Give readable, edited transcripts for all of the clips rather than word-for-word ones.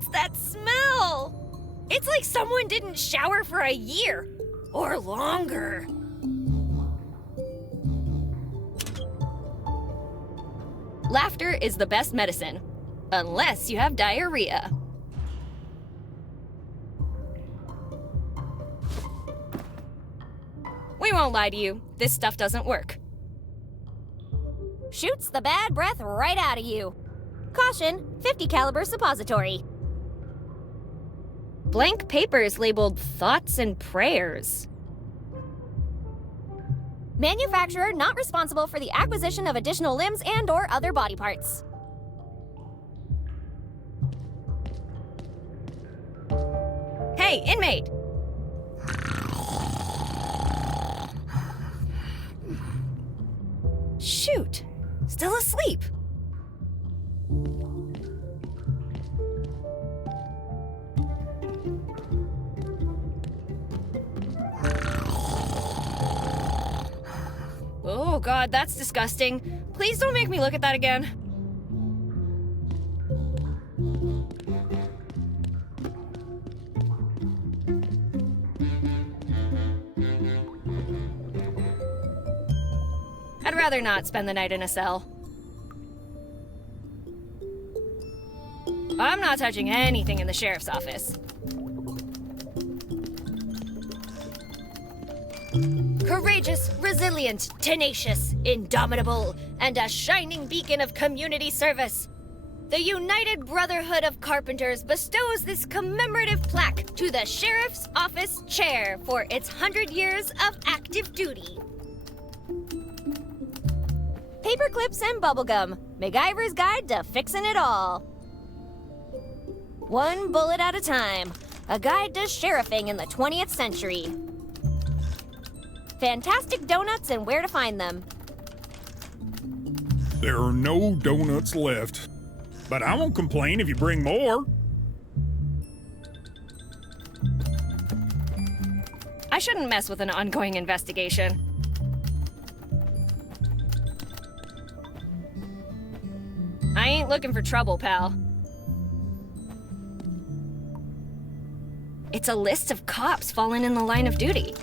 What's that smell? It's like someone didn't shower for a year or longer. Laughter is the best medicine, unless you have diarrhea. We won't lie to you, this stuff doesn't work. Shoots the bad breath right out of you. Caution, 50 caliber suppository. Blank papers labeled thoughts and prayers. Manufacturer not responsible for the acquisition of additional limbs and/or other body parts. Hey, inmate! Shoot, still asleep. Oh God, that's disgusting. Please don't make me look at that again. I'd rather not spend the night in a cell. I'm not touching anything in the sheriff's office. Courageous, resilient, tenacious, indomitable, and a shining beacon of community service. The United Brotherhood of Carpenters bestows this commemorative plaque to the Sheriff's Office Chair for its 100 years of active duty. Paper clips and bubblegum. MacGyver's Guide to Fixing It All. One bullet at a time. A guide to sheriffing in the 20th century. Fantastic donuts and where to find them. There are no donuts left, but I won't complain if you bring more. I shouldn't mess with an ongoing investigation. I ain't looking for trouble, pal. It's a list of cops fallen in the line of duty.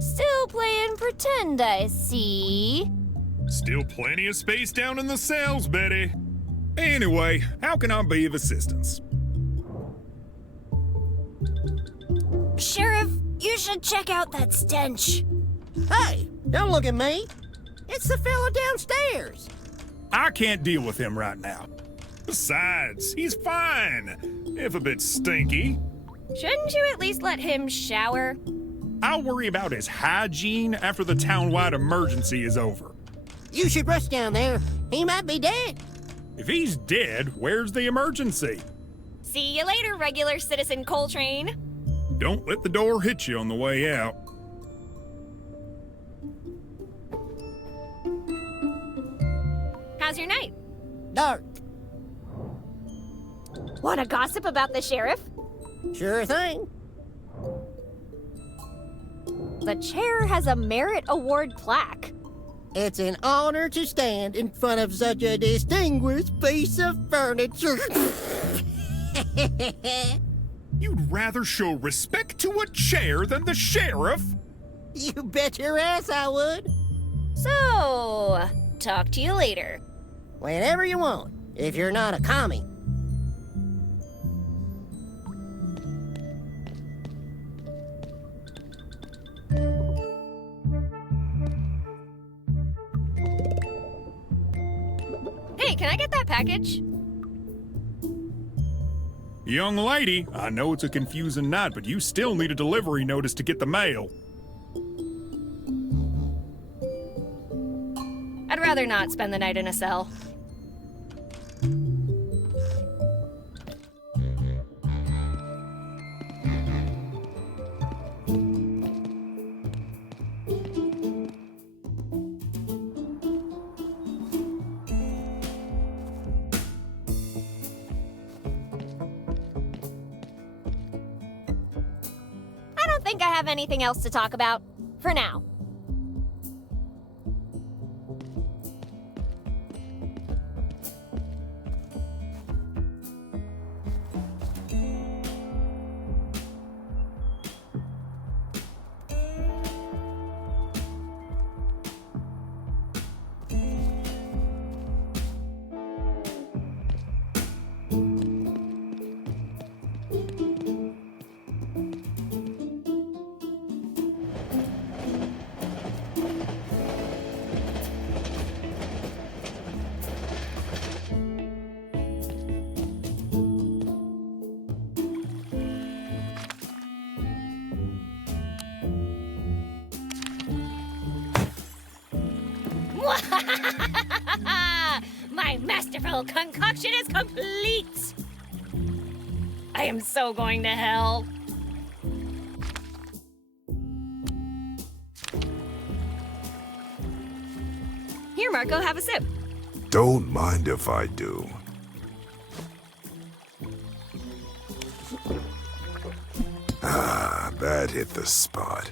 Still playing pretend, I see. Still plenty of space down in the cells, Betty. Anyway, how can I be of assistance? Sheriff, you should check out that stench. Hey, don't look at me. It's the fella downstairs. I can't deal with him right now. Besides, he's fine, if a bit stinky. Shouldn't you at least let him shower? I'll worry about his hygiene after the town-wide emergency is over. You should rush down there. He might be dead. If he's dead, where's the emergency? See you later, regular citizen Coltrane. Don't let the door hit you on the way out. How's your night? Dark. Wanna gossip about the sheriff? Sure thing. The chair has a merit award plaque. It's an honor to stand in front of such a distinguished piece of furniture. You'd rather show respect to a chair than the sheriff? You bet your ass I would. So, talk to you later. Whenever you want, if you're not a commie. Hey, can I get that package? Young lady, I know it's a confusing night, but you still need a delivery notice to get the mail. I'd rather not spend the night in a cell. I don't think I have anything else to talk about. For now. My masterful concoction is complete! I am so going to hell. Here, Marco, have a sip. Don't mind if I do. Ah, that hit the spot.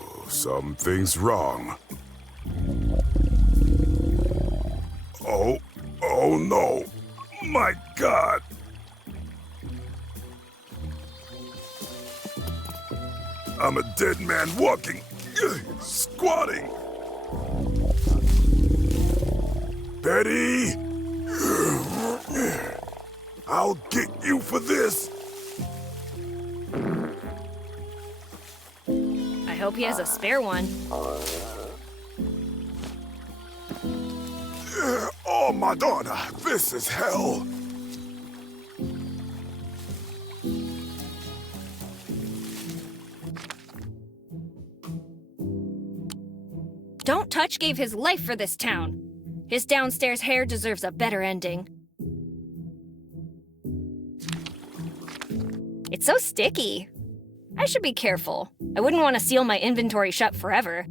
Oh, something's wrong. Oh no. My God. I'm a dead man walking, squatting. Betty! I'll get you for this. I hope he has a spare one. Oh, Madonna, this is hell. Don't Touch gave his life for this town. His downstairs hair deserves a better ending. It's so sticky. I should be careful. I wouldn't want to seal my inventory shut forever.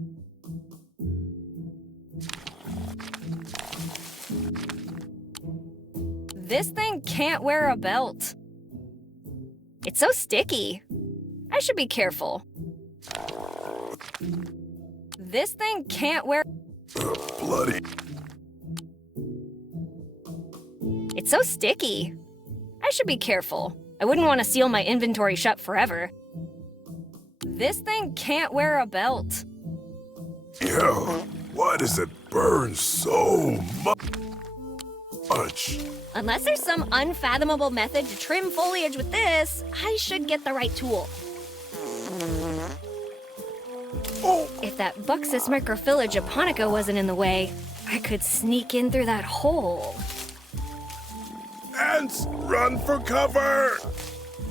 This thing can't wear a belt. It's so sticky. I should be careful. This thing can't wear... Bloody. It's so sticky. I should be careful. I wouldn't want to seal my inventory shut forever. This thing can't wear a belt. Yo, why does it burn so much? Unless there's some unfathomable method to trim foliage with this, I should get the right tool. Oh, If that Buxus microphylla japonica wasn't in the way, I could sneak in through that hole. ants, run for cover!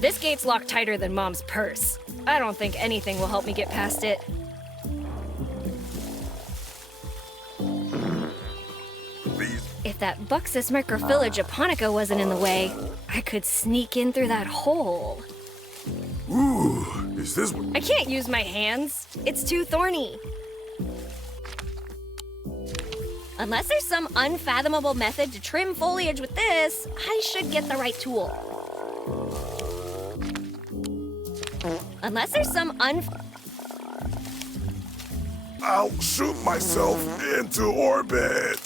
This gate's locked tighter than Mom's purse. I don't think anything will help me get past it. These If that Buxus microphylla japonica wasn't in the way, I could sneak in through that hole. Ooh, is this I can't use my hands. It's too thorny. Unless there's some unfathomable method to trim foliage with this, I should get the right tool. Unless there's some I'll shoot myself into orbit.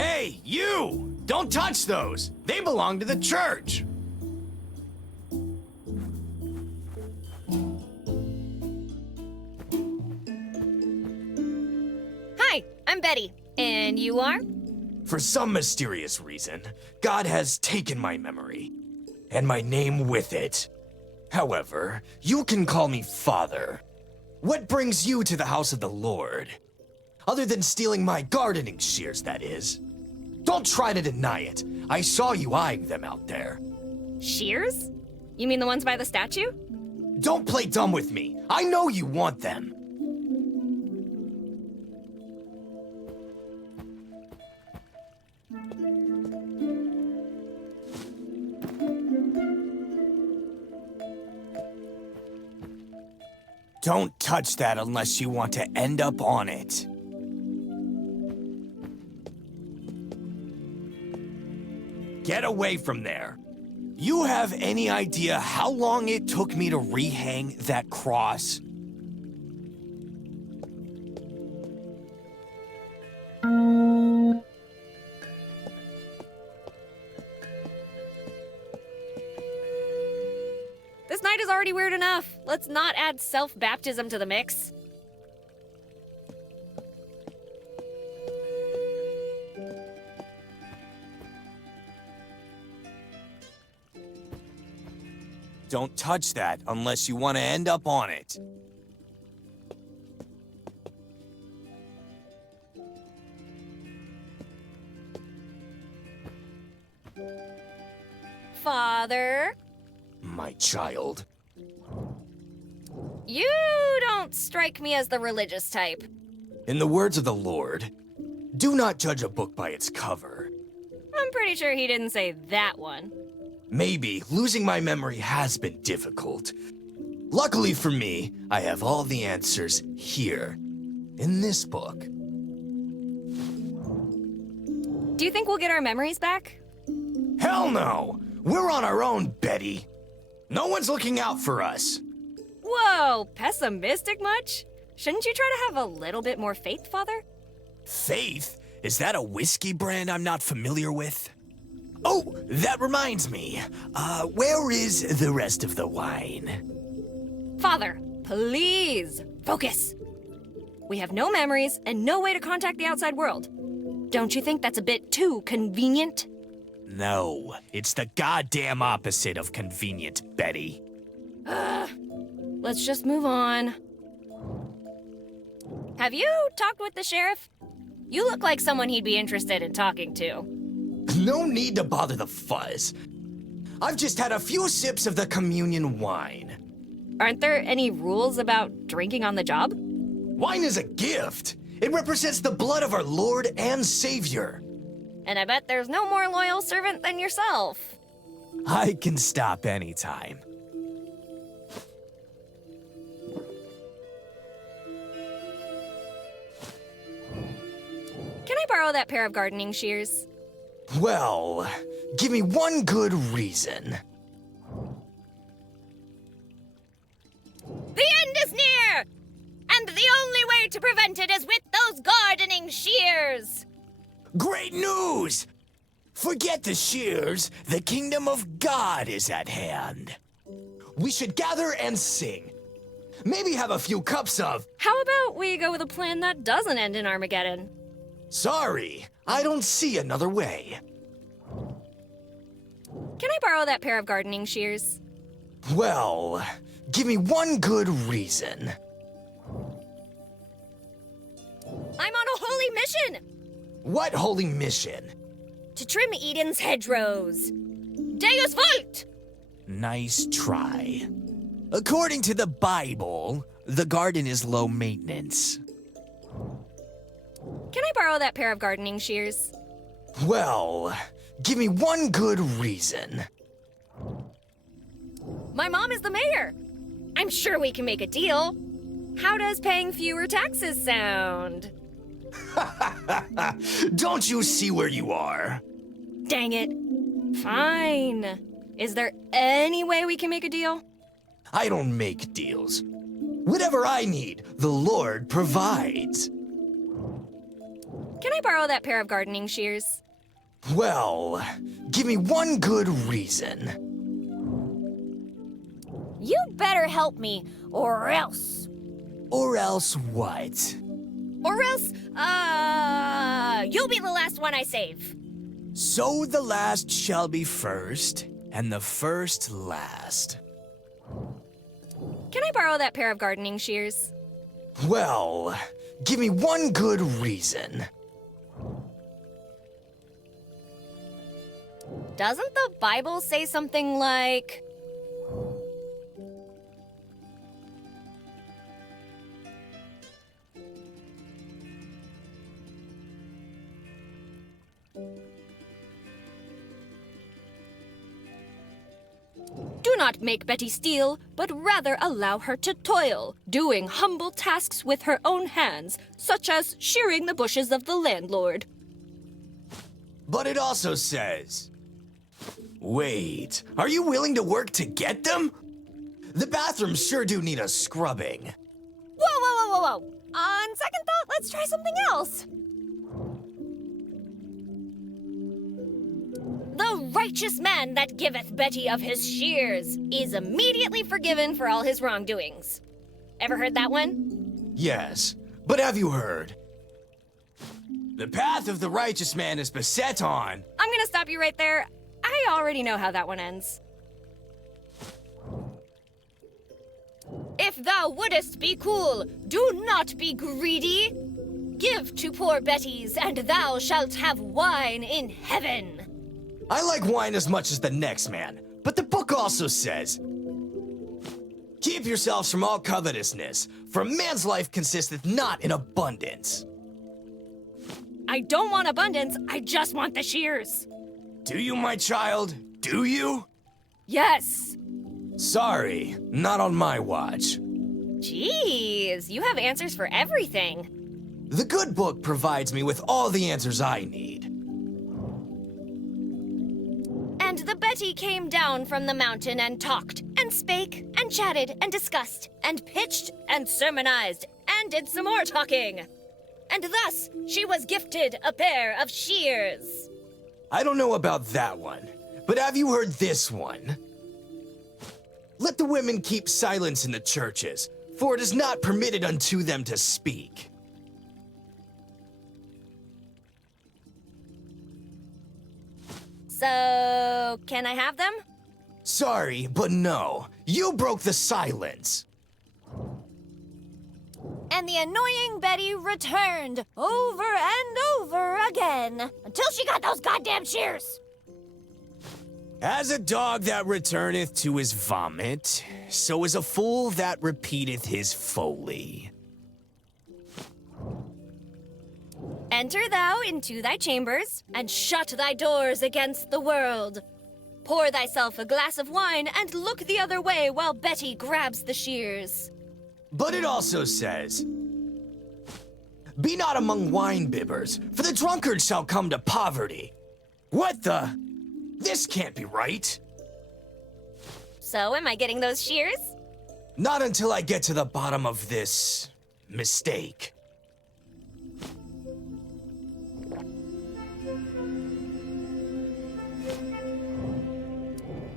Hey, you! Don't touch those! They belong to the church! Hi, I'm Betty. And you are? For some mysterious reason, God has taken my memory, and my name with it. However, you can call me Father. What brings you to the house of the Lord? Other than stealing my gardening shears, that is. Don't try to deny it. I saw you eyeing them out there. Shears? You mean the ones by the statue? Don't play dumb with me. I know you want them. Don't touch that unless you want to end up on it. Get away from there. You have any idea how long it took me to rehang that cross? This night is already weird enough. Let's not add self-baptism to the mix. Don't touch that unless you want to end up on it. Father, My child. you don't strike me as the religious type. In the words of the Lord, do not judge a book by its cover. I'm pretty sure he didn't say that one. Maybe losing my memory has been difficult. Luckily for me, I have all the answers here, in this book. Do you think we'll get our memories back? Hell no! We're on our own, Betty. No one's looking out for us. Whoa, pessimistic much? Shouldn't you try to have a little bit more faith, Father? Faith? Is that a whiskey brand I'm not familiar with? Oh, that reminds me. Where is the rest of the wine? Father, please, focus. We have no memories and no way to contact the outside world. Don't you think that's a bit too convenient? No, it's the goddamn opposite of convenient, Betty. Let's just move on. Have you talked with the sheriff? You look like someone he'd be interested in talking to. No need to bother the fuzz. I've just had a few sips of the communion wine. Aren't there any rules about drinking on the job? Wine is a gift. It represents the blood of our Lord and Savior. And I bet there's no more loyal servant than yourself. I can stop anytime. Can I borrow that pair of gardening shears? Well, give me one good reason. The end is near! And the only way to prevent it is with those gardening shears! Great news! Forget the shears. The kingdom of God is at hand. We should gather and sing. Maybe have a few cups of... How about we go with a plan that doesn't end in Armageddon? Sorry, I don't see another way. Can I borrow that pair of gardening shears? Well, give me one good reason. I'm on a holy mission! What holy mission? To trim Eden's hedgerows. Deus Vult! Nice try. According to the Bible, the garden is low maintenance. Can I borrow that pair of gardening shears? Well, give me one good reason. My mom is the mayor. I'm sure we can make a deal. How does paying fewer taxes sound? Don't you see where you are? Dang it. Fine. Is there any way we can make a deal? I don't make deals. Whatever I need, the Lord provides. Can I borrow that pair of gardening shears? Well, give me one good reason. You better help me, or else. Or else what? Or else, you'll be the last one I save. So the last shall be first, and the first last. Can I borrow that pair of gardening shears? Well, give me one good reason. Doesn't the Bible say something like... Do not make Betty steal, but rather allow her to toil, doing humble tasks with her own hands, such as shearing the bushes of the landlord. But it also says... Wait, are you willing to work to get them? The bathrooms sure do need a scrubbing. Whoa! On second thought, let's try something else. The righteous man that giveth Betty of his shears is immediately forgiven for all his wrongdoings. Ever heard that one? Yes, but have you heard? The path of the righteous man is beset on. I'm gonna stop you right there. I already know how that one ends. If thou wouldest be cool, do not be greedy. Give to poor Betty's, and thou shalt have wine in heaven. I like wine as much as the next man, but the book also says, keep yourselves from all covetousness, for a man's life consisteth not in abundance. I don't want abundance, I just want the shears. Do you, my child? Do you? Yes. Sorry, not on my watch. Jeez, you have answers for everything. The good book provides me with all the answers I need. And the Betty came down from the mountain and talked, and spake, and chatted, and discussed, and pitched, and sermonized, and did some more talking. And thus she was gifted a pair of shears. I don't know about that one, but have you heard this one? Let the women keep silence in the churches, for it is not permitted unto them to speak. So, can I have them? Sorry, but no. You broke the silence. And the annoying Betty returned over and over again until she got those goddamn shears. As a dog that returneth to his vomit, so is a fool that repeateth his folly. Enter thou into thy chambers, and shut thy doors against the world. Pour thyself a glass of wine, and look the other way while Betty grabs the shears. But it also says, be not among wine-bibbers, for the drunkard shall come to poverty. What the? This can't be right. So, am I getting those shears? Not until I get to the bottom of this mistake.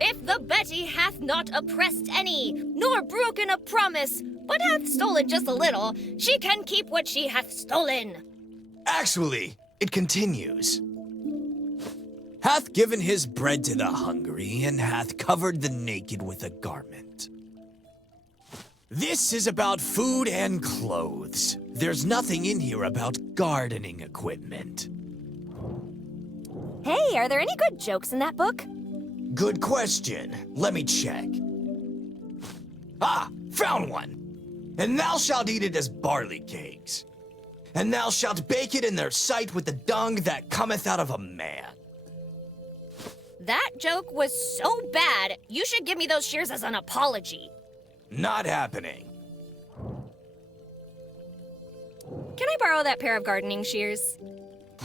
If the Betty hath not oppressed any, nor broken a promise, but hath stolen just a little, she can keep what she hath stolen. Actually, it continues. Hath given his bread to the hungry, and hath covered the naked with a garment. This is about food and clothes. There's nothing in here about gardening equipment. Hey, are there any good jokes in that book? Good question. Let me check. Ah, found one. And thou shalt eat it as barley cakes. And thou shalt bake it in their sight with the dung that cometh out of a man. That joke was so bad, you should give me those shears as an apology. Not happening. Can I borrow that pair of gardening shears?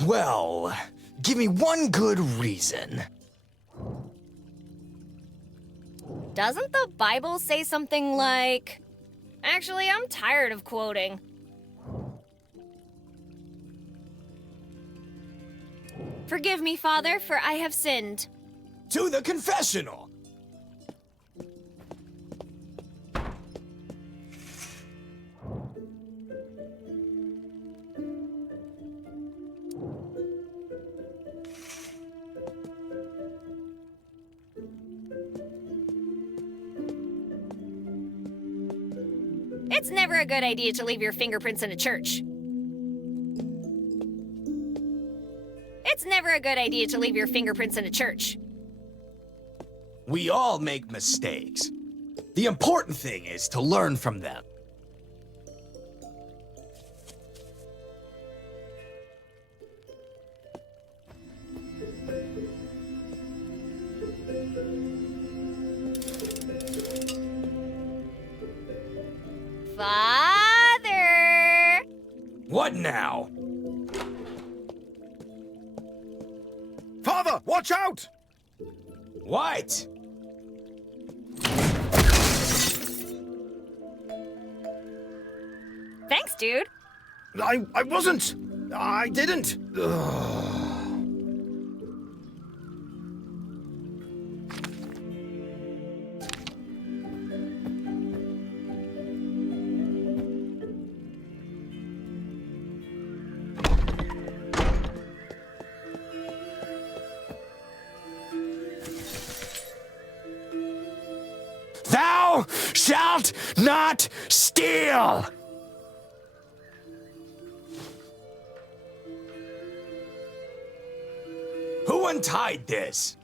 Well, give me one good reason. Doesn't the Bible say something like... Actually, I'm tired of quoting. Forgive me, Father, for I have sinned. To the confessional! It's never a good idea to leave your fingerprints in a church. It's never a good idea to leave your fingerprints in a church. We all make mistakes. The important thing is to learn from them. Father! What now? Father, watch out! What? Thanks, dude. I wasn't. I didn't. Thou shalt not steal! Who untied this?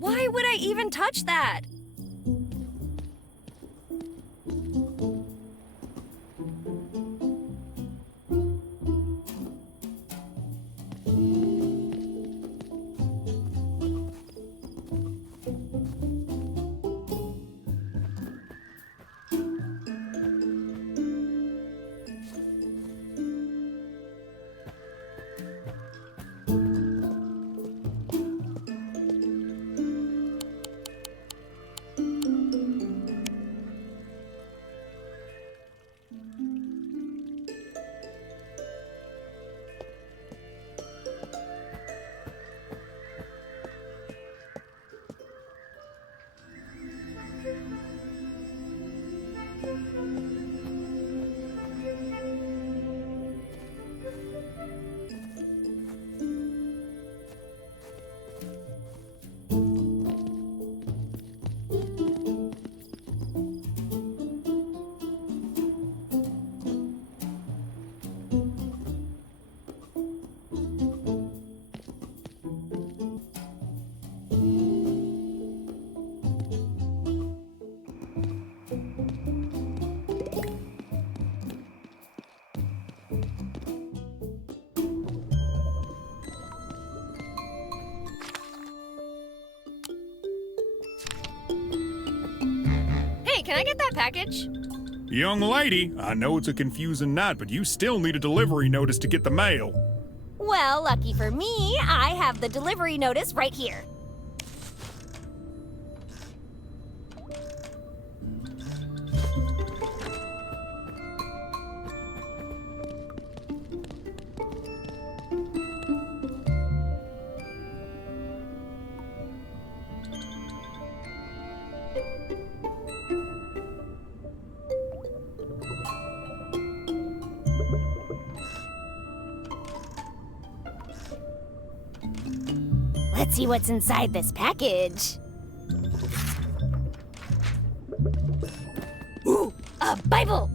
Why would I even touch that? Hey, can I get that package? Young lady, I know it's a confusing night, but you still need a delivery notice to get the mail. Well, lucky for me, I have the delivery notice right here. Let's see what's inside this package. Ooh, a Bible!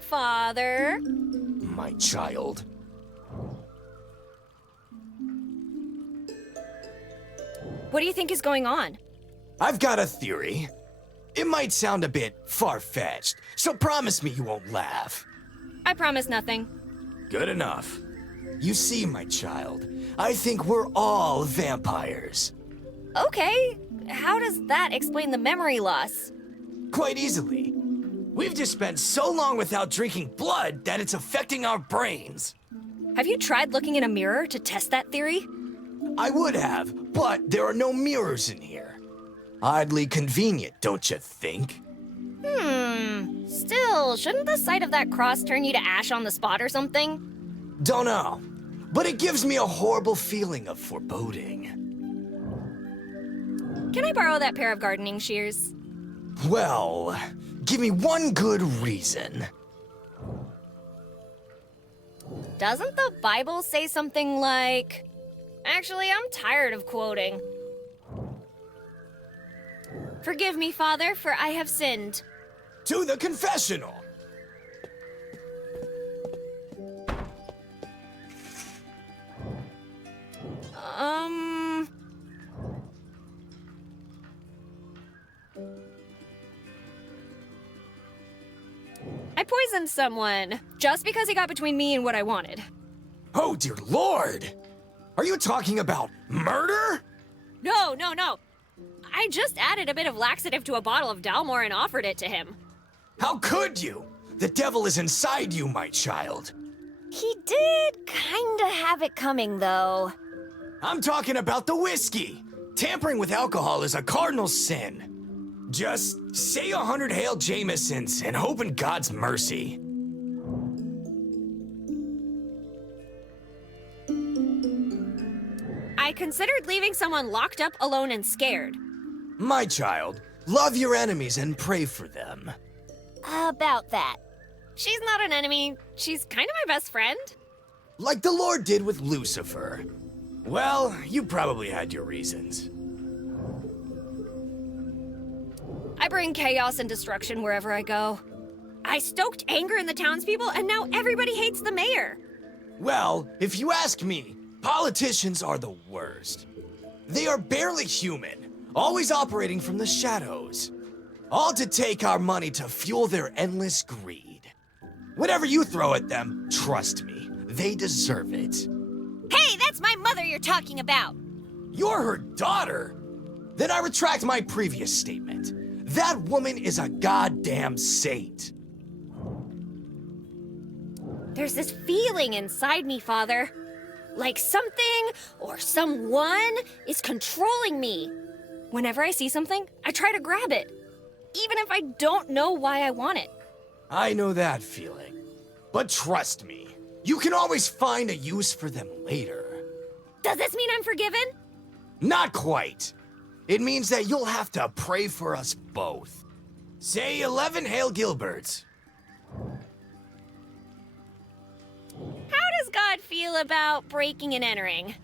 Father? My child. What do you think is going on? I've got a theory. It might sound a bit far-fetched, so promise me you won't laugh. I promise nothing. Good enough. You see, my child, I think we're all vampires. Okay, how does that explain the memory loss? Quite easily. We've just spent so long without drinking blood that it's affecting our brains. Have you tried looking in a mirror to test that theory? I would have, but there are no mirrors in here. Oddly convenient, don't you think? Still, shouldn't the sight of that cross turn you to ash on the spot or something? Don't know, but it gives me a horrible feeling of foreboding. Can I borrow that pair of gardening shears? Well, give me one good reason. Doesn't the Bible say something like... Actually, I'm tired of quoting. Forgive me, Father, for I have sinned. To the confessional! I poisoned someone, just because he got between me and what I wanted. Oh, dear Lord! Are you talking about murder? No. I just added a bit of laxative to a bottle of Dalmore and offered it to him. How could you? The devil is inside you, my child. He did kinda have it coming, though. I'm talking about the whiskey. Tampering with alcohol is a cardinal sin. Just say 100 Hail Jamesons and hope in God's mercy. I considered leaving someone locked up, alone, and scared. My child, love your enemies and pray for them. About that. She's not an enemy. She's kind of my best friend. Like the Lord did with Lucifer. Well, you probably had your reasons. I bring chaos and destruction wherever I go. I stoked anger in the townspeople, and now everybody hates the mayor. Well, if you ask me, politicians are the worst. They are barely human, always operating from the shadows. All to take our money to fuel their endless greed. Whatever you throw at them, trust me, they deserve it. Hey, that's my mother you're talking about. You're her daughter? Then I retract my previous statement. That woman is a goddamn saint. There's this feeling inside me, Father. Like something or someone is controlling me. Whenever I see something, I try to grab it, even if I don't know why I want it. I know that feeling. But trust me, you can always find a use for them later. Does this mean I'm forgiven? Not quite. It means that you'll have to pray for us both. Say 11 Hail Gilberts. How does God feel about breaking and entering?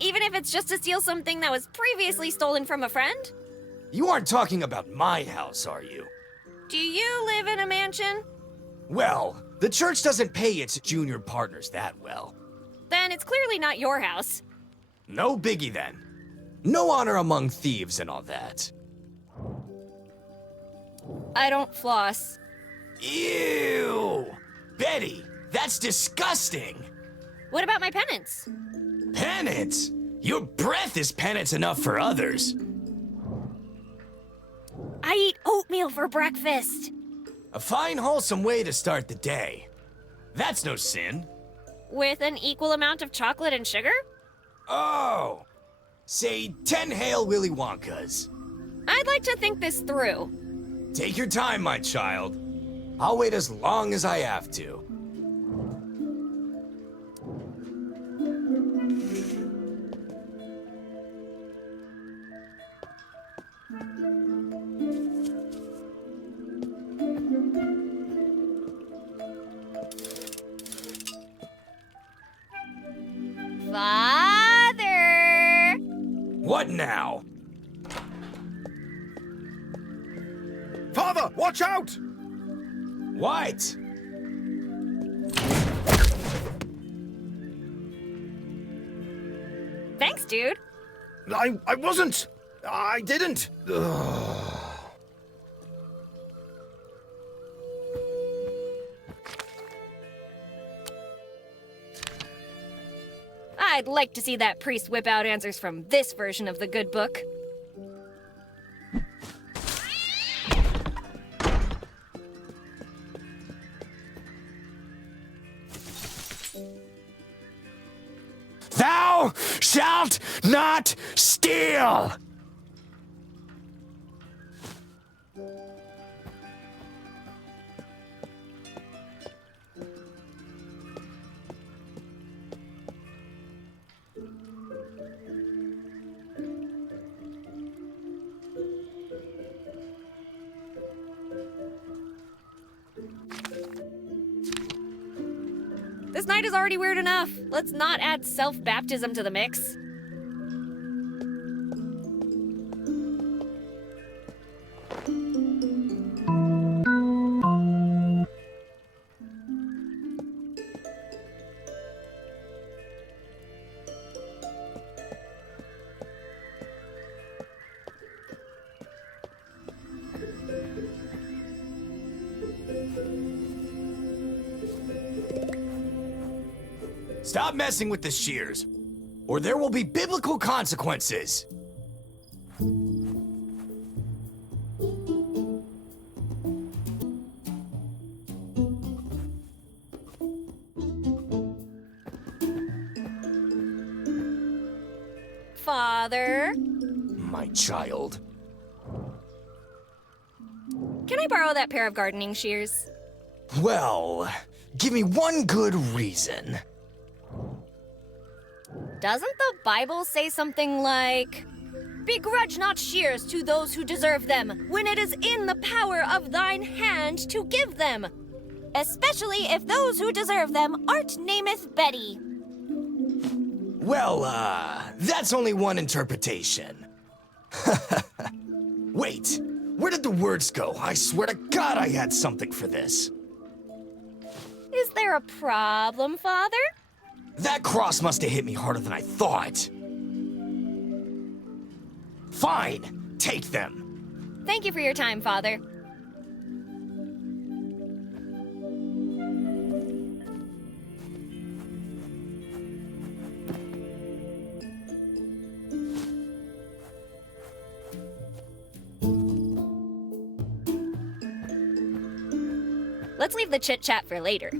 Even if it's just to steal something that was previously stolen from a friend? You aren't talking about my house, are you? Do you live in a mansion? Well, the church doesn't pay its junior partners that well. Then it's clearly not your house. No biggie then. No honor among thieves and all that. I don't floss. Ew! Betty, that's disgusting! What about my penance? Penance? Your breath is penance enough for others. I eat oatmeal for breakfast. A fine, wholesome way to start the day. That's no sin. With an equal amount of chocolate and sugar? Oh! Say 10 Hail Willy Wonkas. I'd like to think this through. Take your time, my child. I'll wait as long as I have to. Father! What now? Father, watch out! What? Thanks, dude. I wasn't. I didn't. I'd like to see that priest whip out answers from this version of the good book. Thou shalt not steal! This night is already weird enough. Let's not add self-baptism to the mix. Stop messing with the shears, or there will be biblical consequences. Father, My child. can I borrow that pair of gardening shears? Well, give me one good reason. Doesn't the Bible say something like, "Begrudge not shears to those who deserve them, when it is in the power of thine hand to give them, especially if those who deserve them art nameth Betty"? Well, that's only one interpretation. Wait, where did the words go? I swear to God I had something for this. Is there a problem, Father? That cross must have hit me harder than I thought. Fine, take them. Thank you for your time, Father. Let's leave the chit-chat for later.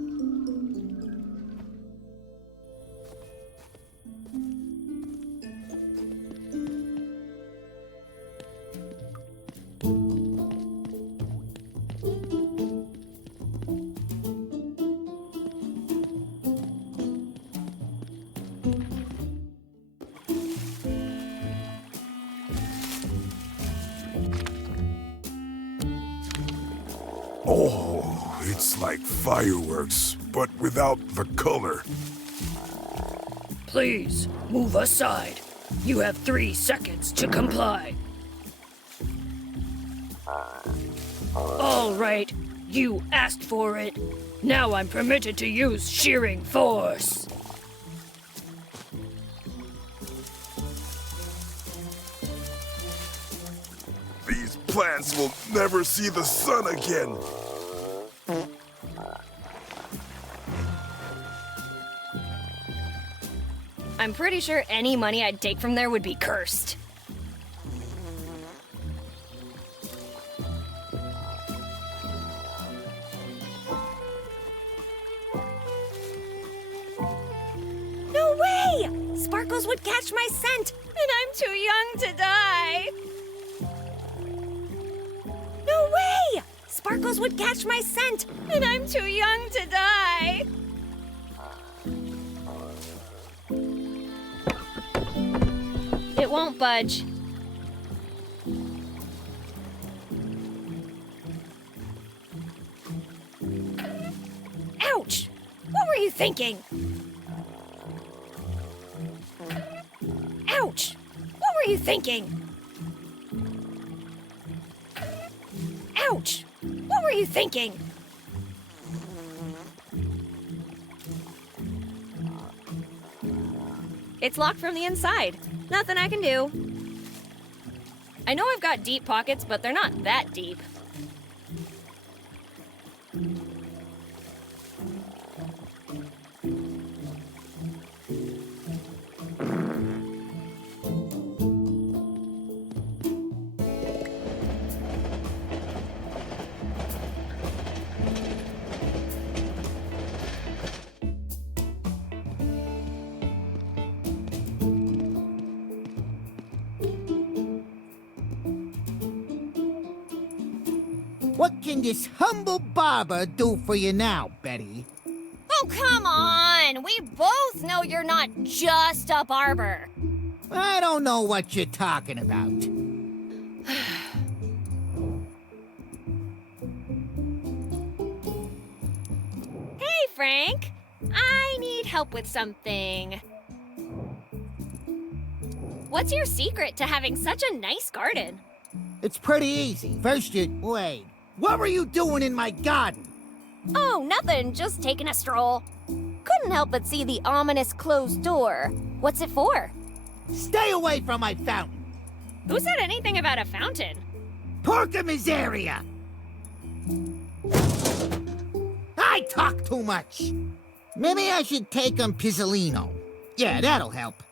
Oh, it's like fireworks, but without the color. Please, move aside. You have 3 seconds to comply. All right, you asked for it. Now I'm permitted to use shearing force. These plants will never see the sun again. I'm pretty sure any money I'd take from there would be cursed. No way! Sparkles would catch my scent, and I'm too young to die. No way! Sparkles would catch my scent, and I'm too young to die. It won't budge. Ouch! What were you thinking? Ouch! What were you thinking? Ouch! What were you thinking? It's locked from the inside. Nothing I can do. I know I've got deep pockets, but they're not that deep. What can this humble barber do for you now, Betty? Oh, come on! We both know you're not just a barber. I don't know what you're talking about. Hey, Frank. I need help with something. What's your secret to having such a nice garden? It's pretty easy. First you... Wait. What were you doing in my garden? Oh, nothing. Just taking a stroll. Couldn't help but see the ominous closed door. What's it for? Stay away from my fountain. Who said anything about a fountain? Porca miseria! I talk too much. Maybe I should take him Pizzolino. Yeah, that'll help.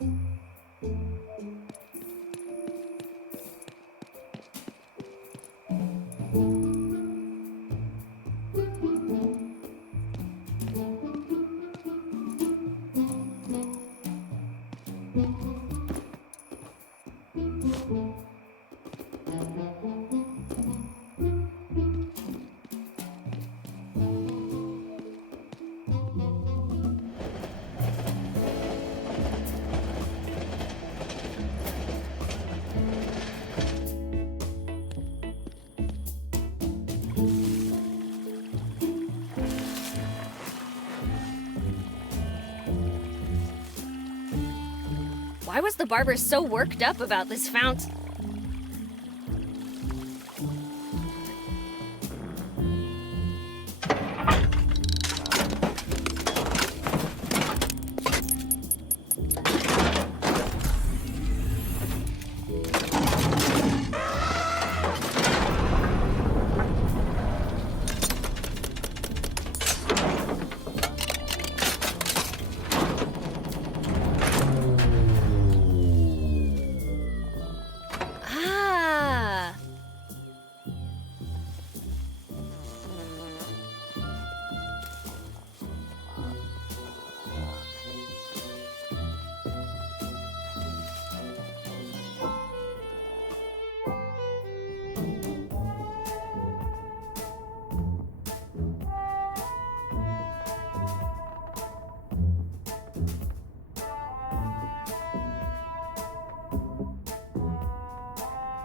Why was the barber so worked up about this fount?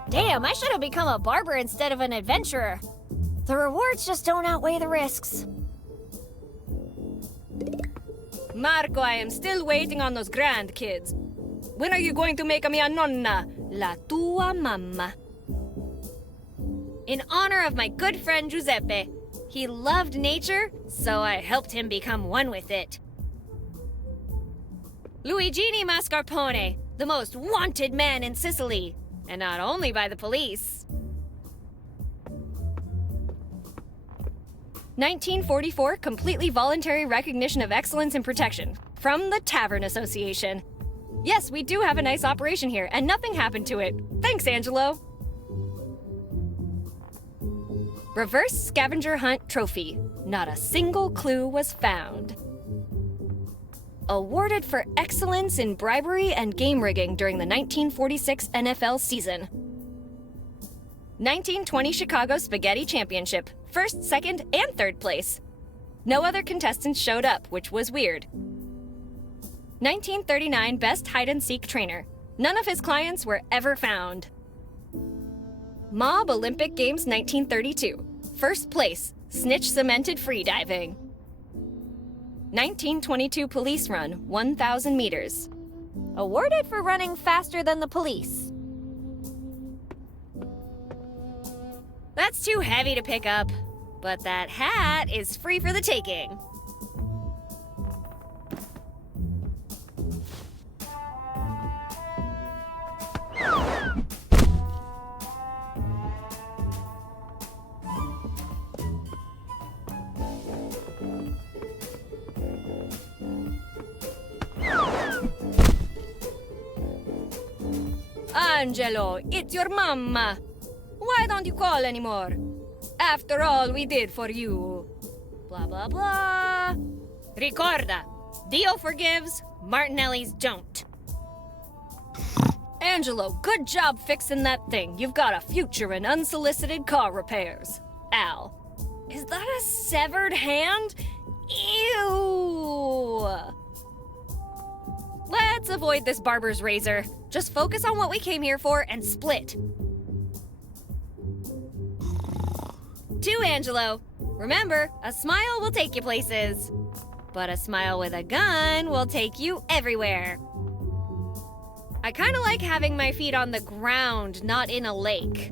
Damn, I should have become a barber instead of an adventurer. The rewards just don't outweigh the risks. Marco, I am still waiting on those grandkids. When are you going to make a mia nonna? La tua mamma. In honor of my good friend Giuseppe. He loved nature, so I helped him become one with it. Luigini Mascarpone, the most wanted man in Sicily, and not only by the police. 1944 Completely Voluntary Recognition of Excellence and Protection from the Tavern Association. Yes, we do have a nice operation here, and nothing happened to it. Thanks, Angelo. Reverse Scavenger Hunt Trophy. Not a single clue was found. Awarded for excellence in bribery and game rigging during the 1946 NFL season. 1920 Chicago Spaghetti Championship. First, second, and third place. No other contestants showed up, which was weird. 1939 Best Hide-and-Seek Trainer. None of his clients were ever found. Mob Olympic Games 1932. First place, Snitch Cemented Freediving. 1922 Police Run, 1,000 meters. Awarded for running faster than the police. That's too heavy to pick up, but that hat is free for the taking. Angelo, it's your mama. Why don't you call anymore? After all we did for you. Blah, blah, blah. Ricorda, Dio forgives, Martinelli's don't. Angelo, good job fixing that thing. You've got a future in unsolicited car repairs. Al. Is that a severed hand? Ew! Let's avoid this barber's razor. Just focus on what we came here for and split. To Angelo. Remember, a smile will take you places. But a smile with a gun will take you everywhere. I kind of like having my feet on the ground, not in a lake.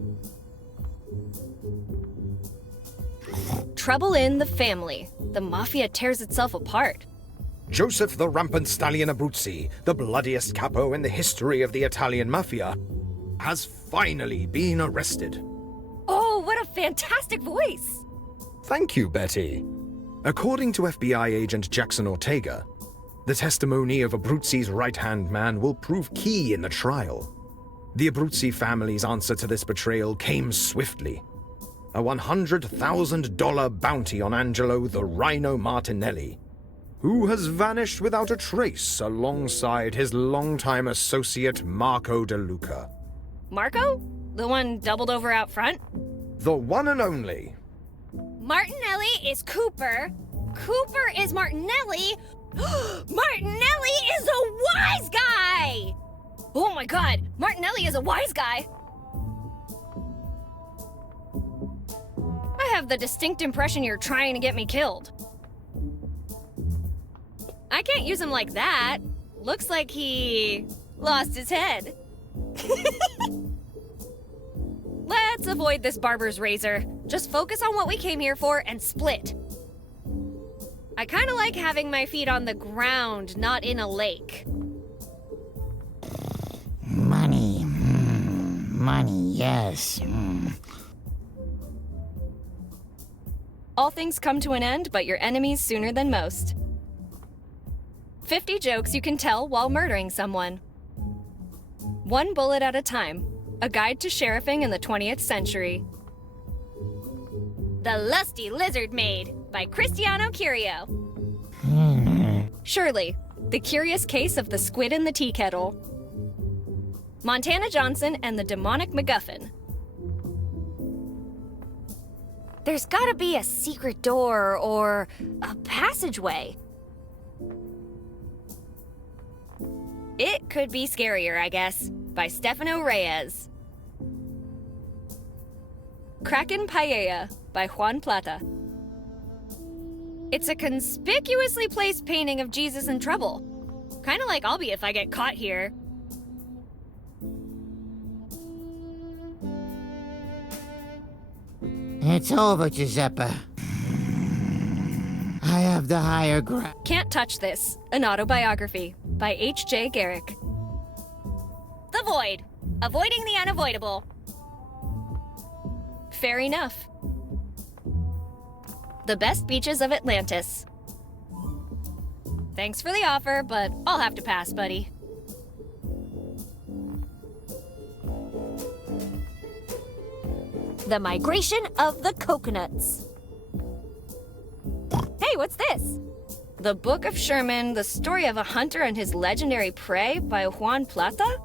Trouble in the family. The mafia tears itself apart. Joseph the Rampant Stallion Abruzzi, the bloodiest capo in the history of the Italian mafia, has finally been arrested. Oh, what a fantastic voice! Thank you, Betty. According to FBI agent Jackson Ortega, the testimony of Abruzzi's right-hand man will prove key in the trial. The Abruzzi family's answer to this betrayal came swiftly. A $100,000 bounty on Angelo the Rhino Martinelli, who has vanished without a trace alongside his longtime associate Marco De Luca. Marco? The one doubled over out front? The one and only. Martinelli is Cooper. Cooper is Martinelli. Martinelli is a wise guy! Oh my god, Martinelli is a wise guy! I have the distinct impression you're trying to get me killed. I can't use him like that. Looks like he lost his head. Let's avoid this barber's razor. Just focus on what we came here for and split. I kind of like having my feet on the ground, not in a lake. Money. Money, yes. All things come to an end, but your enemies sooner than most. 50 jokes you can tell while murdering someone. One bullet at a time. A guide to sheriffing in the 20th century. The Lusty Lizard Maid by Cristiano Curio. Shirley, The Curious Case of the Squid in the Tea Kettle. Montana Johnson and the Demonic MacGuffin. There's gotta be a secret door or a passageway. It Could Be Scarier, I Guess, by Stefano Reyes. Kraken Paella by Juan Plata. It's a conspicuously placed painting of Jesus in trouble. Kinda like I'll be if I get caught here. It's over, Giuseppe. I have the higher ground. Can't Touch This, an autobiography by H.J. Garrick. The Void. Avoiding the unavoidable. Fair enough. The Best Beaches of Atlantis. Thanks for the offer, but I'll have to pass, buddy. The Migration of the Coconuts. Hey, what's this? The Book of Sherman, the story of a hunter and his legendary prey by Juan Plata?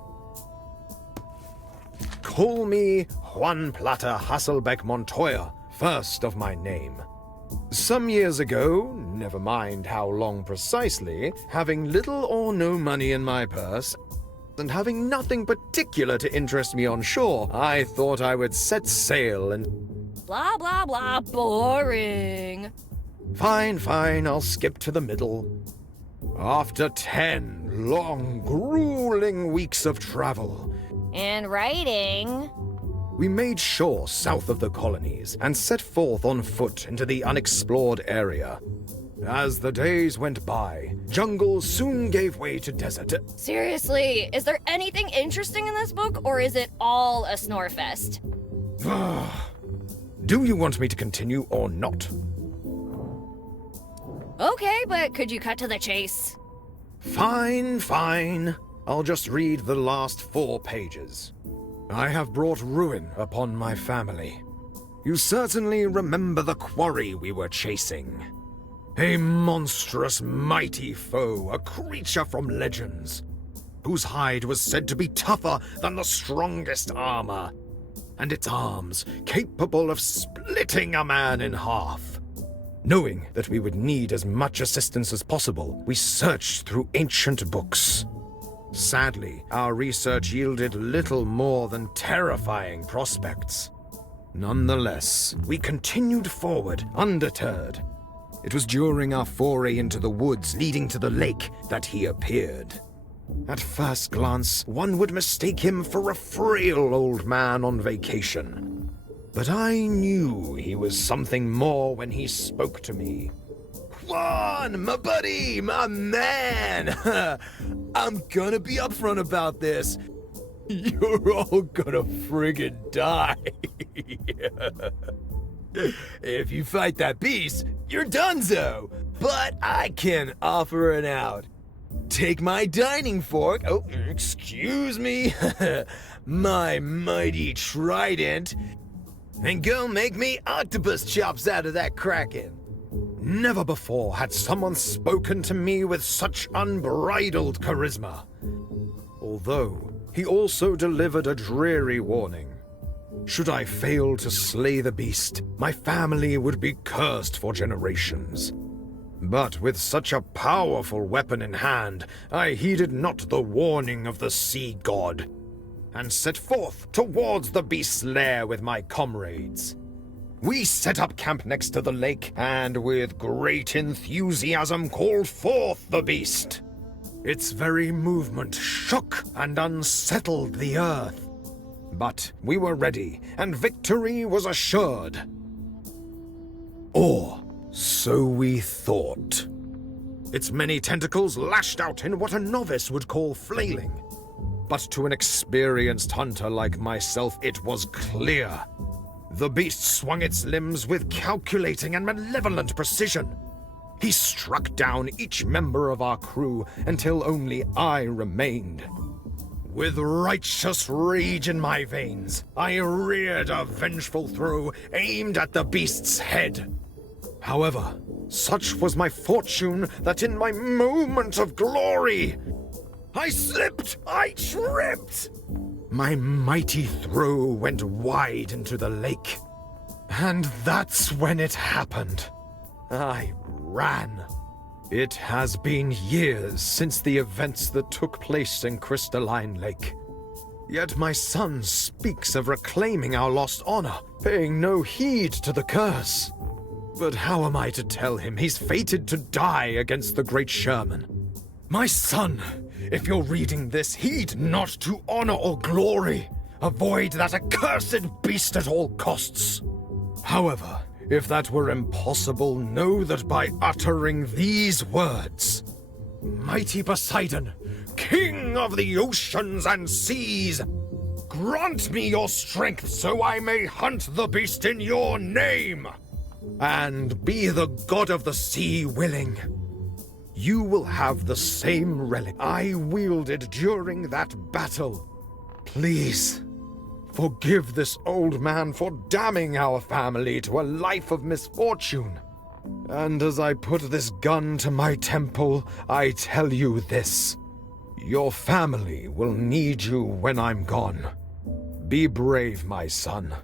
Call me Juan Plata Hasselbeck Montoya, first of my name. Some years ago, never mind how long precisely, having little or no money in my purse, and having nothing particular to interest me on shore, I thought I would set sail and... Blah, blah, blah, boring. Fine, I'll skip to the middle. After 10 long, grueling weeks of travel, And writing. we made shore south of the colonies and set forth on foot into the unexplored area. As the days went by, jungle soon gave way to desert. Seriously, is there anything interesting in this book, or is it all a snore fest? Do you want me to continue or not? Okay, but could you cut to the chase? Fine. I'll just read the last 4 pages. I have brought ruin upon my family. You certainly remember the quarry we were chasing. A monstrous, mighty foe, a creature from legends, whose hide was said to be tougher than the strongest armor, and its arms capable of splitting a man in half. Knowing that we would need as much assistance as possible, we searched through ancient books. Sadly, our research yielded little more than terrifying prospects. Nonetheless, we continued forward, undeterred. It was during our foray into the woods leading to the lake that he appeared. At first glance, one would mistake him for a frail old man on vacation. But I knew he was something more when he spoke to me. Juan, my buddy, my man! I'm gonna be upfront about this. You're all gonna friggin' die. If you fight that beast, you're donezo. But I can offer an out. Take my dining fork, oh, excuse me, my mighty trident, and go make me octopus chops out of that kraken. Never before had someone spoken to me with such unbridled charisma. Although, he also delivered a dreary warning. Should I fail to slay the beast, my family would be cursed for generations. But with such a powerful weapon in hand, I heeded not the warning of the sea god, and set forth towards the beast's lair with my comrades. We set up camp next to the lake, and with great enthusiasm called forth the beast. Its very movement shook and unsettled the earth. But we were ready, and victory was assured. Or so we thought. Its many tentacles lashed out in what a novice would call flailing. But to an experienced hunter like myself, it was clear. The beast swung its limbs with calculating and malevolent precision. He struck down each member of our crew until only I remained. With righteous rage in my veins, I reared a vengeful throw aimed at the beast's head. However, such was my fortune that in my moment of glory, I slipped, I tripped. My mighty throw went wide into the lake. And that's when it happened. I ran. It has been years since the events that took place in Crystalline Lake. Yet my son speaks of reclaiming our lost honor, paying no heed to the curse. But how am I to tell him he's fated to die against the great Sherman? My son, if you're reading this, heed not to honor or glory. Avoid that accursed beast at all costs. However, if that were impossible, know that by uttering these words, Mighty Poseidon, King of the oceans and seas, grant me your strength so I may hunt the beast in your name. And be the god of the sea willing, you will have the same relic I wielded during that battle. Please, forgive this old man for damning our family to a life of misfortune. And as I put this gun to my temple, I tell you this. Your family will need you when I'm gone. Be brave, my son.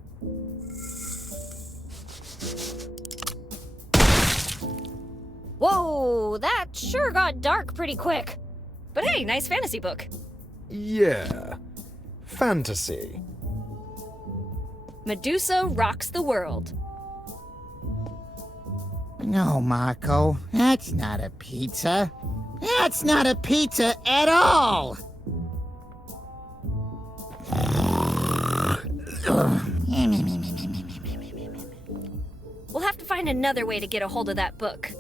Whoa, that sure got dark pretty quick. But hey, nice fantasy book. Yeah. Fantasy. Medusa rocks the world. No, Marco, that's not a pizza. That's not a pizza at all. We'll have to find another way to get a hold of that book.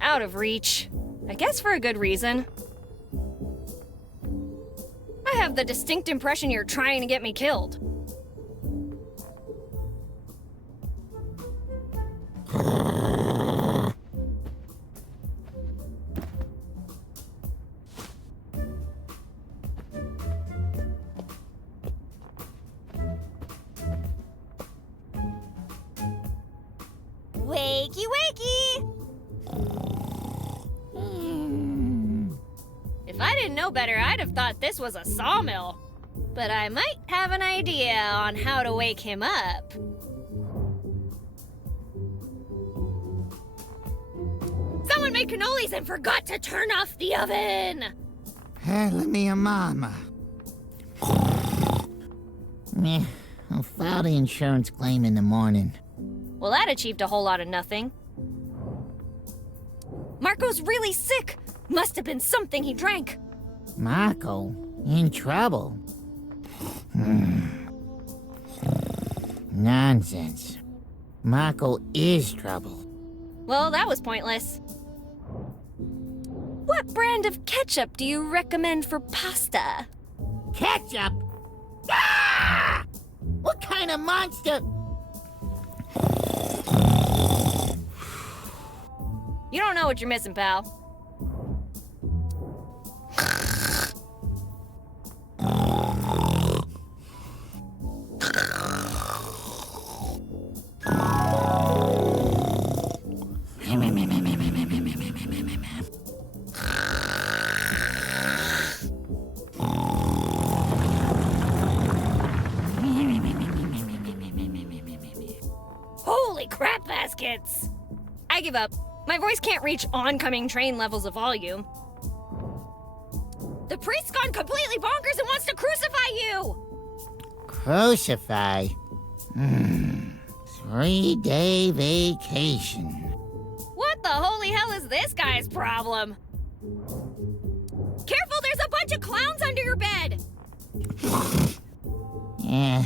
Out of reach. I guess for a good reason. I have the distinct impression you're trying to get me killed. Wakey, wakey! If I didn't know better, I'd have thought this was a sawmill. But I might have an idea on how to wake him up. Someone made cannolis and forgot to turn off the oven! Let me a mama. Meh, I'll file the insurance claim in the morning. Well, that achieved a whole lot of nothing. Marco's really sick. Must have been something he drank. Marco? In trouble? Nonsense. Marco is trouble. Well, that was pointless. What brand of ketchup do you recommend for pasta? Ketchup? Ah! What kind of monster? You don't know what you're missing, pal. Holy crap baskets! I give up. My voice can't reach oncoming train levels of volume. The priest's gone completely bonkers and wants to crucify you! Crucify? 3-day vacation. What the holy hell is this guy's problem? Careful, there's a bunch of clowns under your bed! Yeah,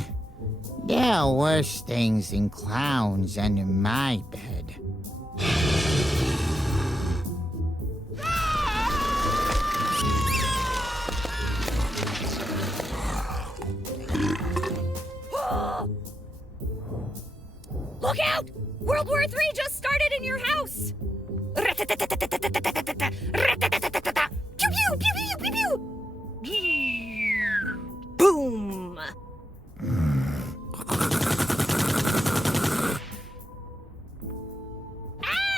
there are worse things than clowns under my bed. Look out! World War III just started in your house! Pew pew pew pew pew pew! Boom!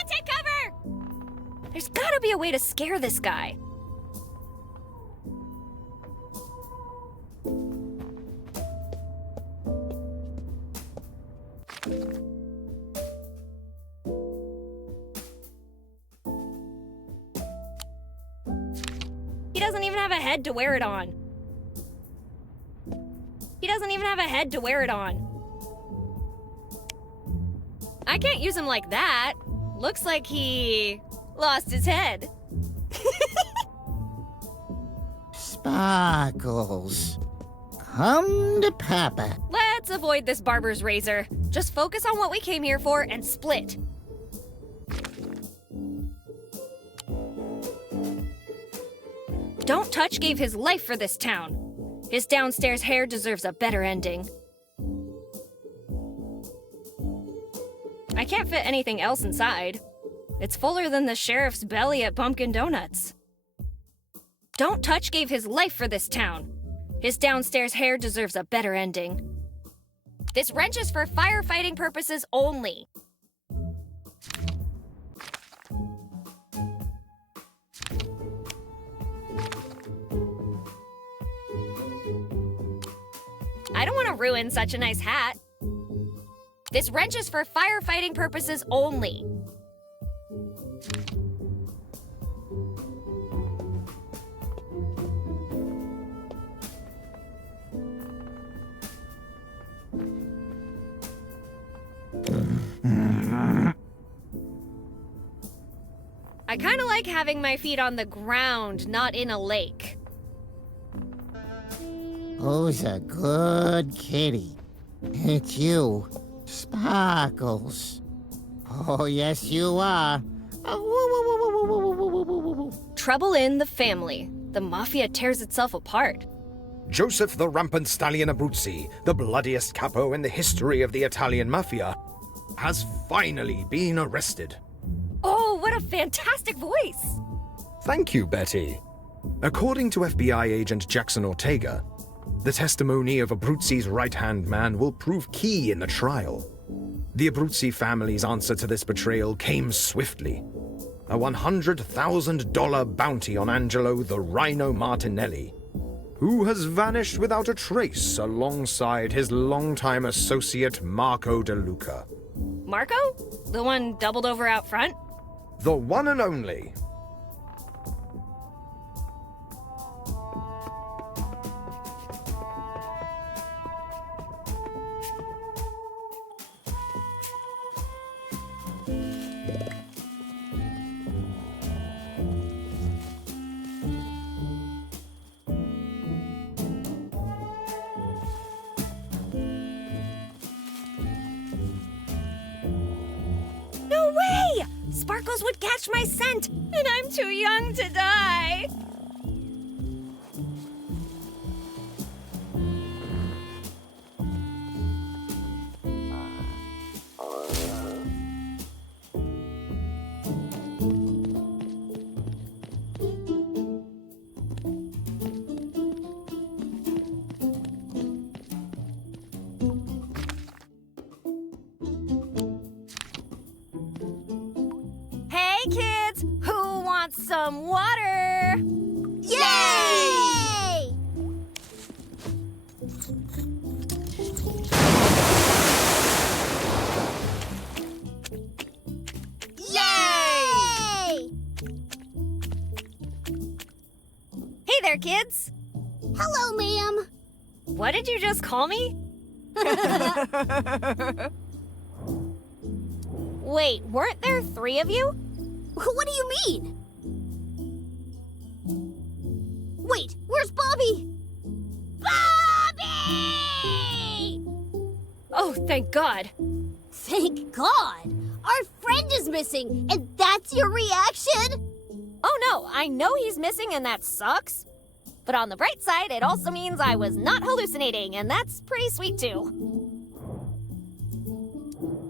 Take cover! There's gotta be a way to scare this guy. He doesn't even have a head to wear it on. He doesn't even have a head to wear it on. I can't use him like that. Looks like he lost his head. Sparkles. Come to Papa. Let's avoid this barber's razor. Just focus on what we came here for and split. Don't Touch gave his life for this town. His downstairs hair deserves a better ending. I can't fit anything else inside. It's fuller than the sheriff's belly at Pumpkin Donuts. Don't Touch gave his life for this town. His downstairs hair deserves a better ending. This wrench is for firefighting purposes only. I don't want to ruin such a nice hat. This wrench is for firefighting purposes only. I kind of like having my feet on the ground, not in a lake. Who's a good kitty? It's you, Sparkles. Oh, yes, you are. Trouble in the family. The mafia tears itself apart. Joseph the Rampant Stallion Abruzzi, the bloodiest capo in the history of the Italian mafia, has finally been arrested. Oh, what a fantastic voice! Thank you, Betty. According to FBI agent Jackson Ortega, the testimony of Abruzzi's right-hand man will prove key in the trial. The Abruzzi family's answer to this betrayal came swiftly. A $100,000 bounty on Angelo the Rhino Martinelli, who has vanished without a trace alongside his longtime associate Marco De Luca. Marco? The one doubled over out front? The one and only. No way! Sparkles would catch my scent, and I'm too young to die. Hey kids, who wants some water? Yay! Yay! Hey there, kids. Hello, ma'am. What did you just call me? Wait, weren't there 3 of you? What do you mean? Wait, where's Bobby? Bobby! Oh, thank God. Thank God! Our friend is missing, and that's your reaction? Oh no, I know he's missing and that sucks. But on the bright side, it also means I was not hallucinating, and that's pretty sweet too.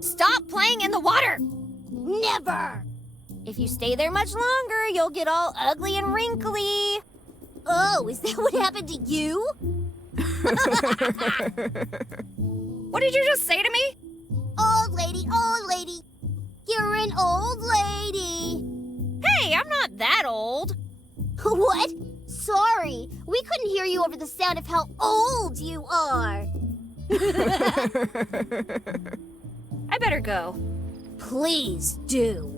Stop playing in the water! Never! If you stay there much longer, you'll get all ugly and wrinkly. Oh, is that what happened to you? What did you just say to me? Old lady, you're an old lady. Hey, I'm not that old. What? Sorry, we couldn't hear you over the sound of how old you are. I better go. Please do.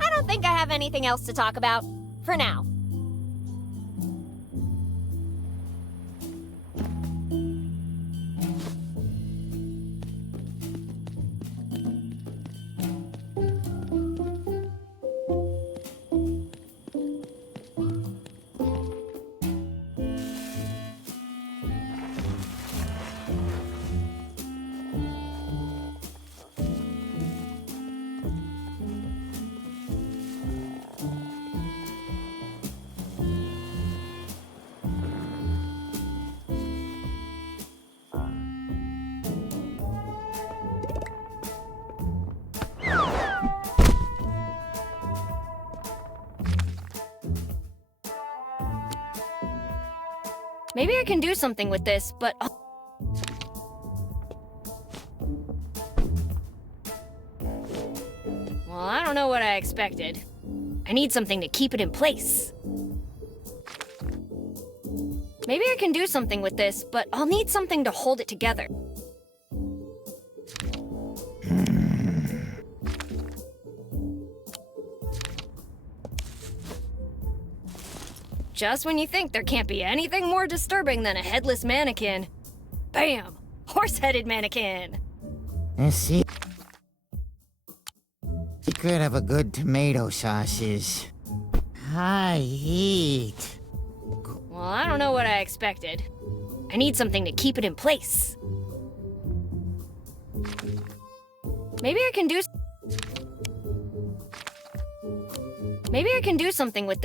I don't think I have anything else to talk about. For now. Maybe I can do something with this, but... Well, I don't know what I expected. I need something to keep it in place. Maybe I can do something with this, but I'll need something to hold it together. Just when you think there can't be anything more disturbing than a headless mannequin. Bam! Horse-headed mannequin! Let's see. Secret of a good tomato sauce is high heat. Well, I don't know what I expected. I need something to keep it in place. Maybe I can do... Maybe I can do something with...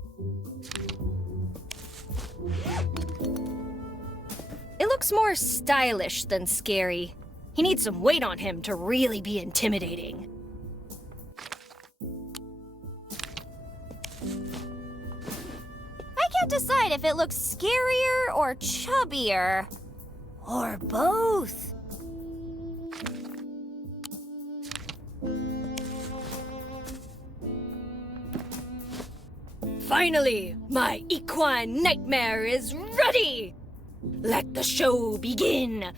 It looks more stylish than scary. He needs some weight on him to really be intimidating. I can't decide if it looks scarier or chubbier. Or both. Finally, my equine nightmare is ready! Let the show begin!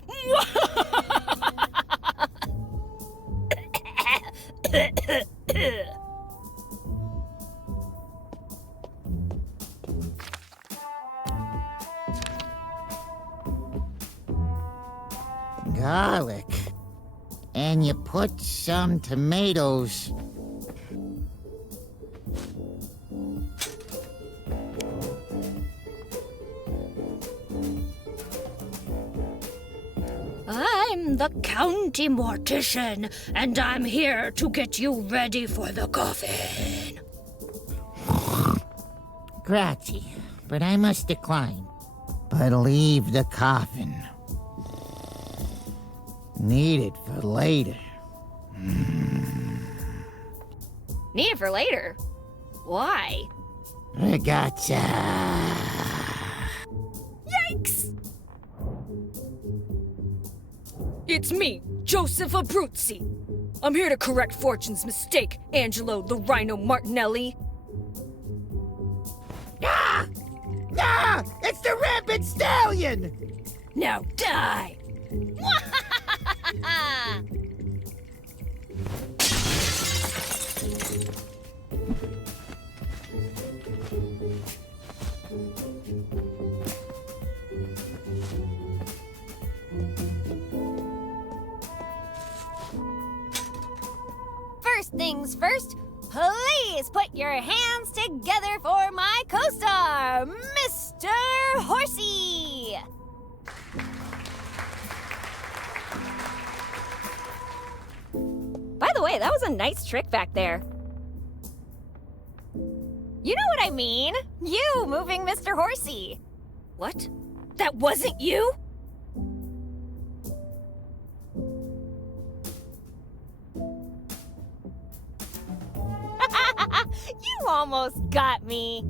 Garlic. And you put some tomatoes. I'm the County Mortician, and I'm here to get you ready for the coffin. Grazie, but I must decline. But leave the coffin. Need it for later. Need it for later? Why? Ragazza. Yikes! It's me, Joseph Abruzzi. I'm here to correct Fortune's mistake, Angelo the Rhino Martinelli. Ah! Ah! It's the rampant stallion! Now die! First things first, please put your hands together for my co-star, Mr. Horsey! By the way, that was a nice trick back there. You know what I mean? You moving Mr. Horsey. What? That wasn't you? You almost got me.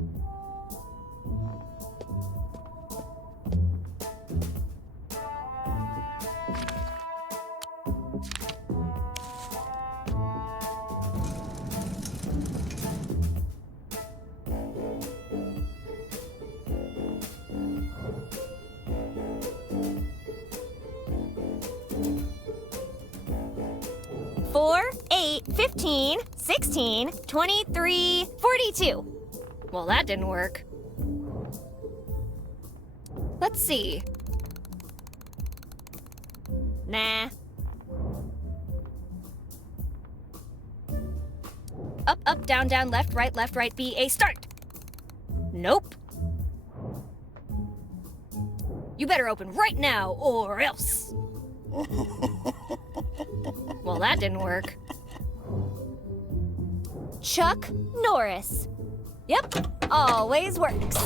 Four, 8, 15, 16, 23, 42. Well, that didn't work. Let's see. Nah. Up, up, down, down, left, right, B, A, start! Nope. You better open right now, or else. Well, that didn't work. Chuck Norris. Yep, always works.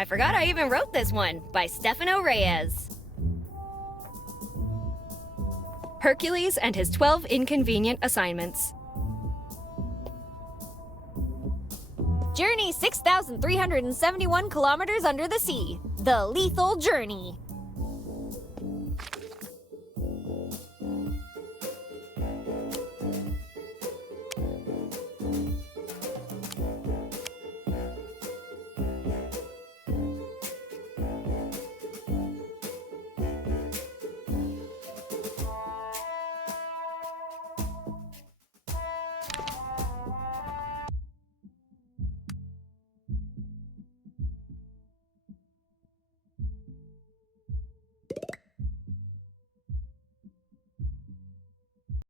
I forgot I even wrote this one, by Stefano Reyes. Hercules and his 12 inconvenient assignments. Journey 6,371 kilometers under the sea. The Lethal Journey.